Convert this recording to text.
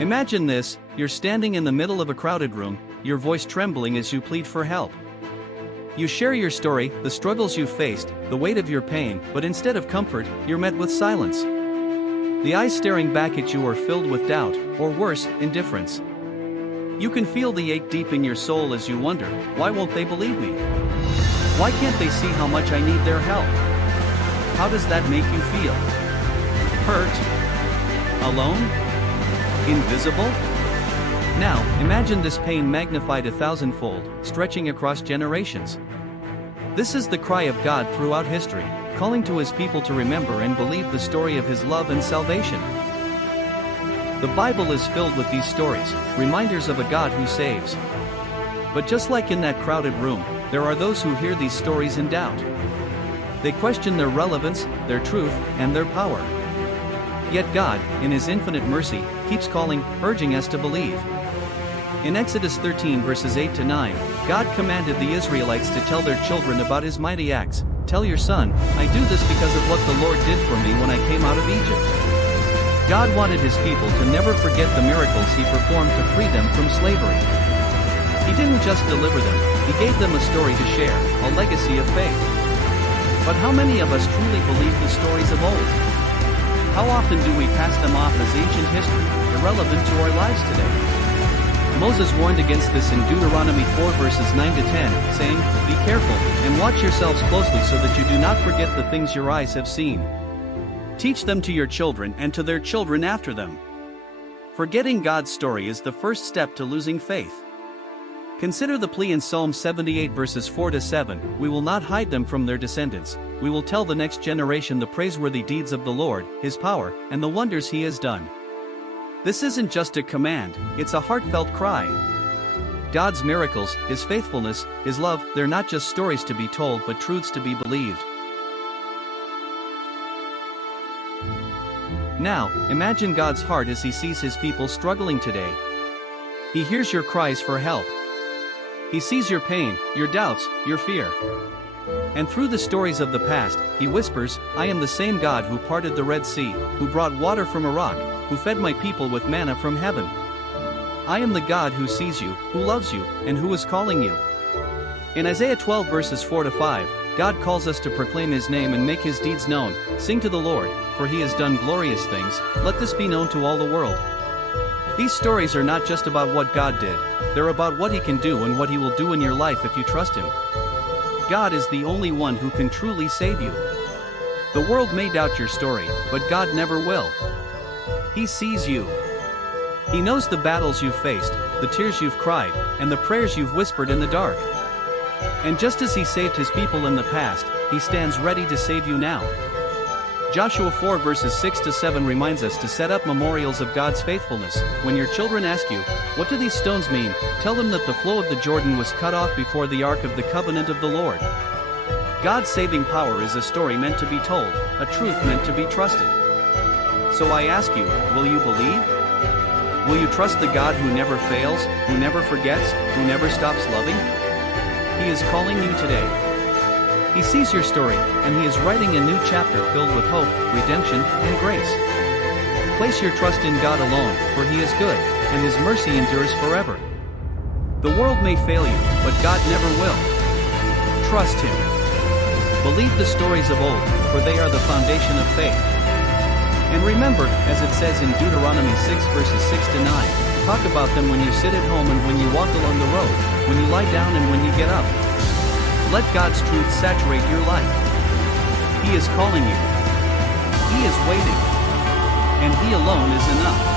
Imagine this: you're standing in the middle of a crowded room, your voice trembling as you plead for help. You share your story, the struggles you've faced, the weight of your pain, but instead of comfort, you're met with silence. The eyes staring back at you are filled with doubt, or worse, indifference. You can feel the ache deep in your soul as you wonder, why won't they believe me? Why can't they see how much I need their help? How does that make you feel? Hurt? Alone? Invisible? Now, imagine this pain magnified 1,000-fold, stretching across generations. This is the cry of God throughout history, calling to his people to remember and believe the story of his love and salvation. The Bible is filled with these stories, reminders of a God who saves. But just like in that crowded room, there are those who hear these stories in doubt. They question their relevance, their truth, and their power. Yet God, in his infinite mercy, keeps calling, urging us to believe. In Exodus 13 verses 8 to 9, God commanded the Israelites to tell their children about his mighty acts. Tell your son, I do this because of what the Lord did for me when I came out of Egypt. God wanted his people to never forget the miracles he performed to free them from slavery. He didn't just deliver them, he gave them a story to share, a legacy of faith. But how many of us truly believe the stories of old? How often do we pass them off as ancient history, irrelevant to our lives today? Moses warned against this in Deuteronomy 4 verses 9 to 10, saying, Be careful, and watch yourselves closely so that you do not forget the things your eyes have seen. Teach them to your children and to their children after them. Forgetting God's story is the first step to losing faith. Consider the plea in Psalm 78 verses 4 to 7, We will not hide them from their descendants, we will tell the next generation the praiseworthy deeds of the Lord, his power, and the wonders he has done. This isn't just a command, it's a heartfelt cry. God's miracles, his faithfulness, his love, they're not just stories to be told but truths to be believed. Now, imagine God's heart as he sees his people struggling today. He hears your cries for help. He sees your pain, your doubts, your fear. And through the stories of the past, he whispers, I am the same God who parted the Red Sea, who brought water from a rock, who fed my people with manna from heaven. I am the God who sees you, who loves you, and who is calling you. In Isaiah 12 verses 4 to 5, God calls us to proclaim his name and make his deeds known. Sing to the Lord, for he has done glorious things, let this be known to all the world. These stories are not just about what God did, they're about what he can do and what he will do in your life if you trust him. God is the only one who can truly save you. The world may doubt your story, but God never will. He sees you. He knows the battles you've faced, the tears you've cried, and the prayers you've whispered in the dark. And just as he saved his people in the past, he stands ready to save you now. Joshua 4 verses 6 to 7 reminds us to set up memorials of God's faithfulness. When your children ask you, what do these stones mean? Tell them that the flow of the Jordan was cut off before the ark of the covenant of the Lord. God's saving power is a story meant to be told, a truth meant to be trusted. So I ask you, will you believe? Will you trust the God who never fails, who never forgets, who never stops loving? He is calling you today. He sees your story, and he is writing a new chapter filled with hope, redemption, and grace. Place your trust in God alone, for he is good, and his mercy endures forever. The world may fail you, but God never will. Trust him. Believe the stories of old, for they are the foundation of faith. And remember, as it says in Deuteronomy 6 verses 6 to 9, talk about them when you sit at home and when you walk along the road, when you lie down and when you get up. Let God's truth saturate your life. He is calling you. He is waiting. And he alone is enough.